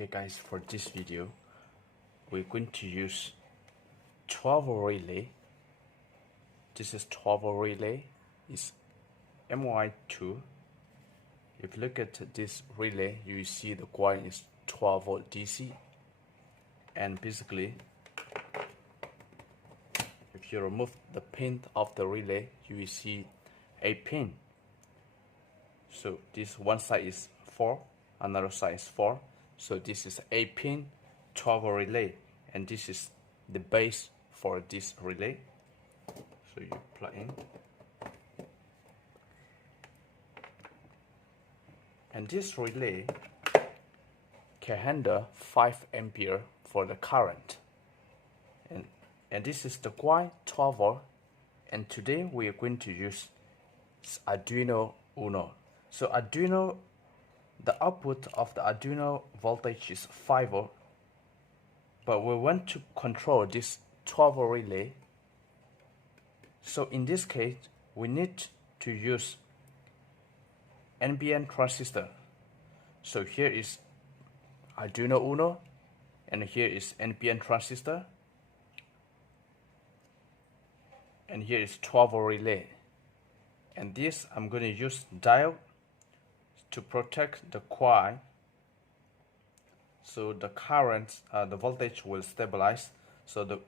Okay guys, for this video we're going to use 12 relay. This is 12 relay, it's MY2. If you look at this relay, you will see the coil is 12 volt DC, and basically if you remove the pin of the relay, you will see a pin. So this one side is 4, another side is 4. So this is a pin 12 relay, and this is the base for this relay. So you plug in, and this relay can handle 5 ampere for the current, and this is the coil 12 volt. And today we are going to use Arduino Uno. So Arduino, the output of the Arduino voltage is 5 volt, but we want to control this 12 volt relay. So in this case, we need to use NPN transistor. So here is Arduino Uno, and here is NPN transistor, and here is 12 volt relay. And this I'm going to use diode to protect the coil, so the current, the voltage will stabilize. So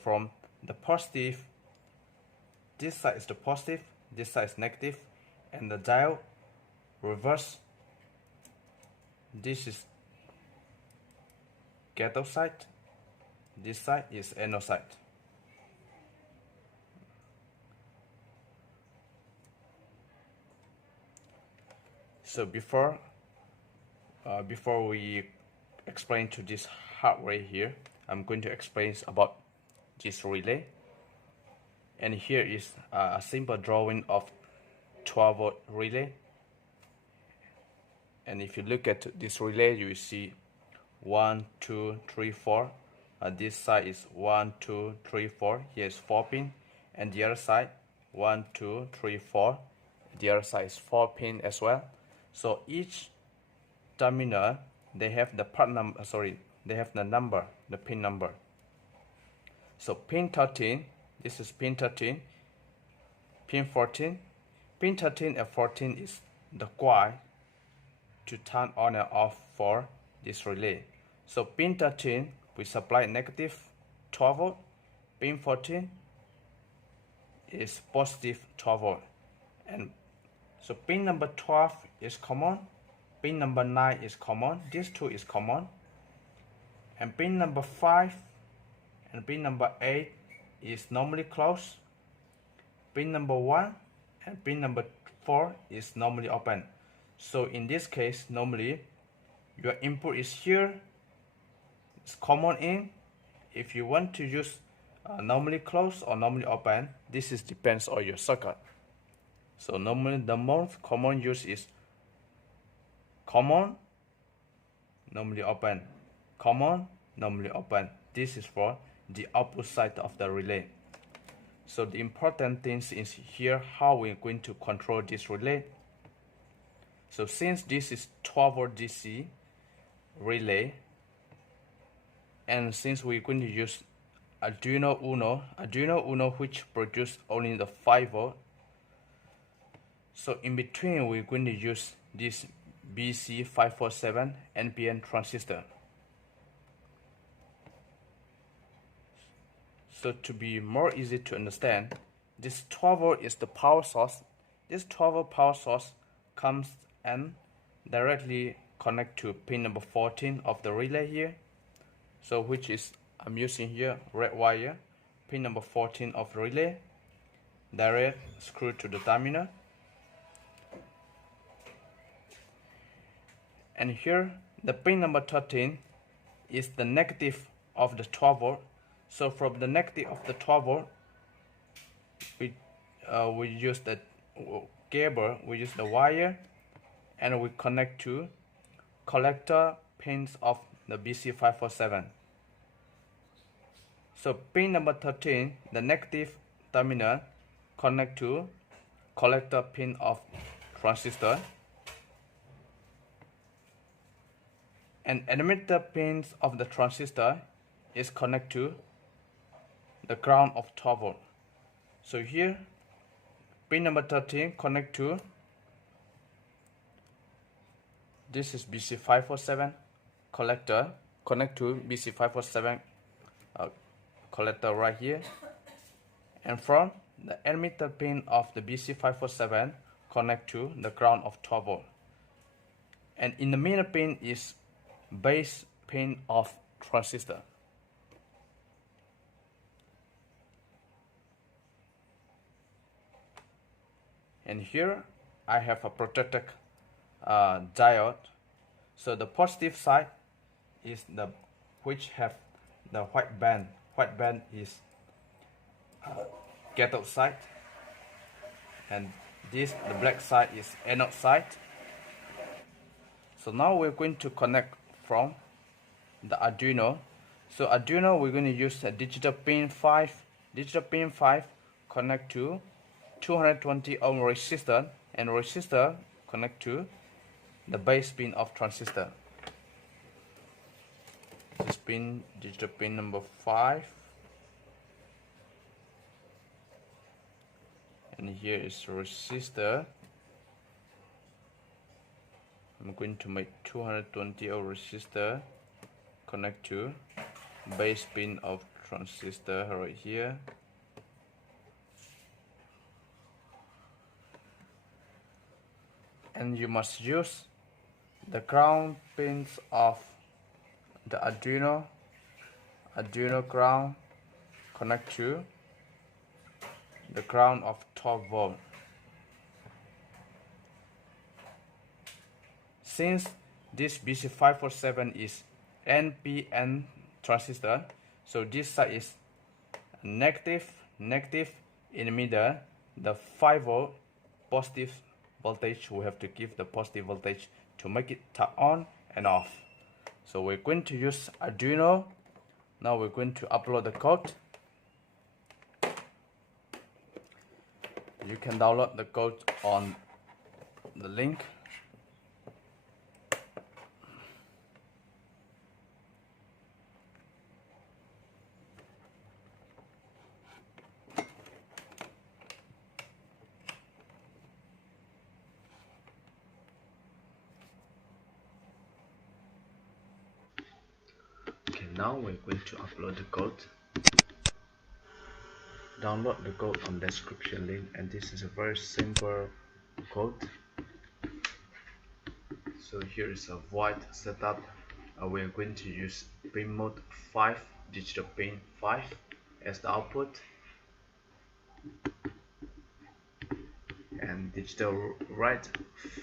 from the positive, this side is the positive, this side is negative, and the diode reverse. This is cathode side, this side is anode side. So before we explain to this hardware here, I'm going to explain about this relay. And here is a simple drawing of 12 volt relay. And if you look at this relay, you will see 1, 2, 3, 4. This side is 1, 2, 3, 4. Here is 4 pin, and the other side 1, 2, 3, 4. The other side is 4 pin as well. So each terminal, they have the part number. They have the number, the pin number. So pin 13, this is pin 13. Pin 14, pin 13 and 14 is the coil to turn on and off for this relay. So pin 13 we supply negative 12 volt. Pin 14 is positive 12 volt. And so pin number 12 is common, pin number 9 is common, these two is common, and pin number 5 and pin number 8 is normally closed. Pin number 1 and pin number 4 is normally open. So in this case, normally your input is here, it's common in. If you want to use normally closed or normally open, this is depends on your circuit. So normally the most common use is common, normally open, common, normally open. This is for the output side of the relay. So the important thing is here how we're going to control this relay. So since this is 12 volt DC relay, and since we're going to use Arduino Uno which produce only the 5 volt, so in between we're going to use this BC547 NPN transistor. So to be more easy to understand, this 12 volt is the power source. This 12 volt power source comes and directly connect to pin number 14 of the relay here. So which is, I'm using here red wire, pin number 14 of the relay, direct screw to the terminal. And here the pin number 13 is the negative of the 12 volt. So from the negative of the 12 volt, we use the cable, we use the wire, and we connect to collector pins of the BC547. So pin number 13, the negative terminal, connect to collector pin of transistor. and emitter pins of the transistor is connected to the ground of 12 volt. So here pin number 13 connect to, this is BC547 collector, connect to BC547 collector right here, and from the emitter pin of the BC547 connect to the ground of 12 volt. And in the middle pin is base pin of transistor. And here I have a protected diode. So the positive side is the which have the white band. White band is cathode side, and this the black side is anode side. So now we're going to connect from the Arduino. So Arduino, we're going to use a digital pin 5. Digital pin 5 connect to 220 ohm resistor, and resistor connect to the base pin of transistor. This pin, digital pin number 5, and here is resistor. I'm going to make 220 ohm resistor connect to base pin of transistor right here. And you must use the ground pins of the Arduino ground connect to the ground of 12 volt. Since this BC547 is NPN transistor, so this side is negative in the middle, the 5 volt positive voltage. We have to give the positive voltage to make it turn on and off. So we're going to use Arduino. Now we're going to upload the code. You can download the code on the link. Now we're going to upload the code. Download the code on the description link, and this is a very simple code. So here is a void setup. We're going to use pin mode 5, digital pin 5 as the output, and digital write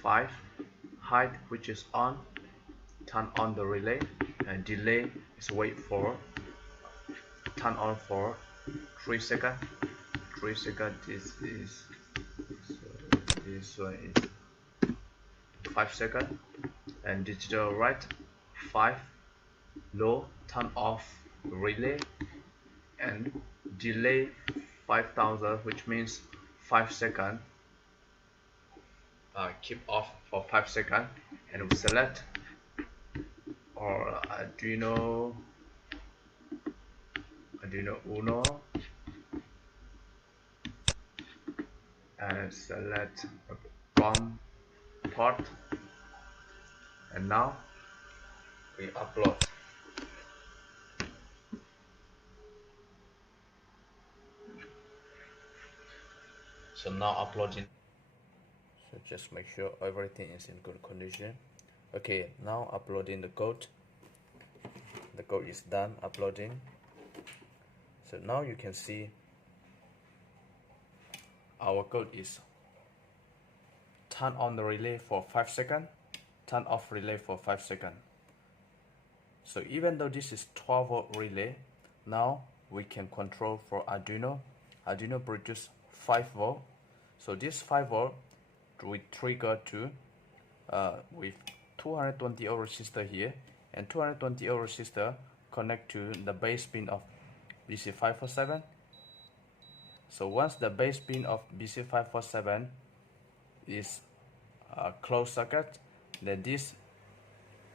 5 height, which is on. Turn on the relay, and delay is wait for, turn on for 3 seconds. 3 seconds. This one is 5 seconds, and digital write 5 low, turn off relay, and delay 5000, which means 5 seconds. Keep off for 5 seconds, and we select or Arduino Uno, and select ROM port, and now we upload. So now uploading. So just make sure everything is in good condition. Okay, now uploading the code. The code is done uploading. So now you can see our code is turn on the relay for 5 seconds, turn off relay for 5 seconds. So even though this is 12 volt relay, now we can control for Arduino. Arduino produce 5 volt. So this 5 volt we trigger to with 220 ohm resistor here, and 220 ohm resistor connect to the base pin of BC547. So once the base pin of BC547 is closed circuit, then this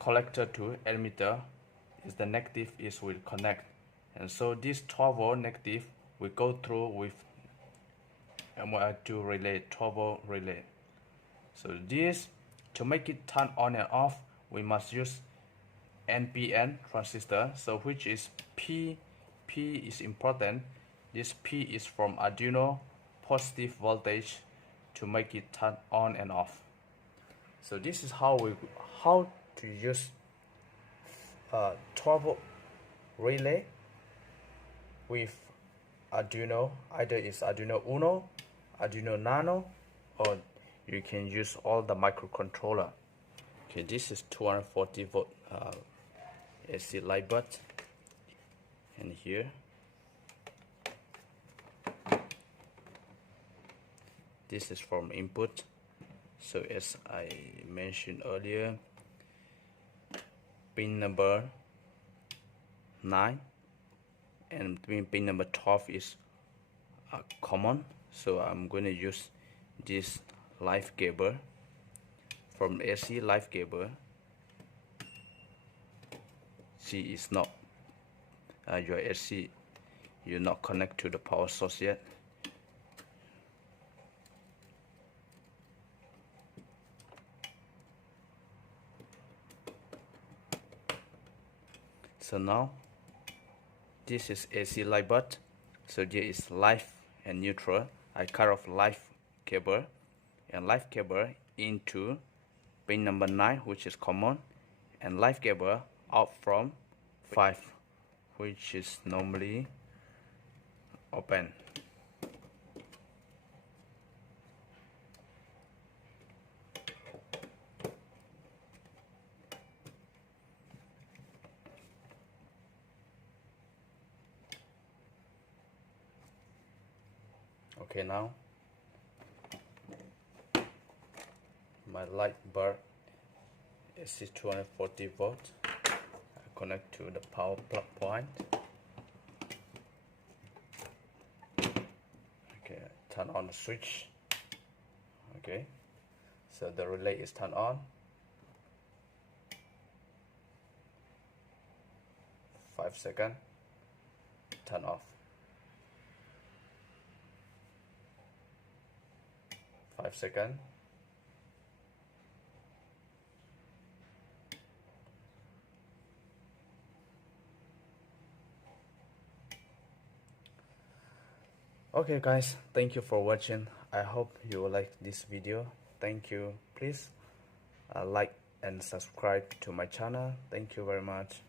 collector to emitter is the negative is will connect, and so this 12 volt negative will go through with MY2 relay, 12 volt relay. So this, to make it turn on and off, we must use NPN transistor, so which is P is important. This P is from Arduino positive voltage to make it turn on and off. So this is how to use 12 volt relay with Arduino. Either it's Arduino Uno, Arduino Nano, or you can use all the microcontroller. Okay, this is 240 volt AC light bulb, and here this is from input. So as I mentioned earlier, pin number 9 and pin number 12 is common, so I'm going to use this live cable from AC live cable. See, it's not your AC, you're not connect to the power source yet. So now this is AC light bulb, so there is live and neutral. I cut off live cable and live cable into pin number 9, which is common, and live cable out from 5, which is normally open. Okay, now my light bulb is 240 volts. I connect to the power plug point. Okay, turn on the switch. Okay, so the relay is turned on. 5 seconds, turn off. 5 seconds. Okay guys, thank you for watching. I hope you will like this video. Thank you. Please like and subscribe to my channel. Thank you very much.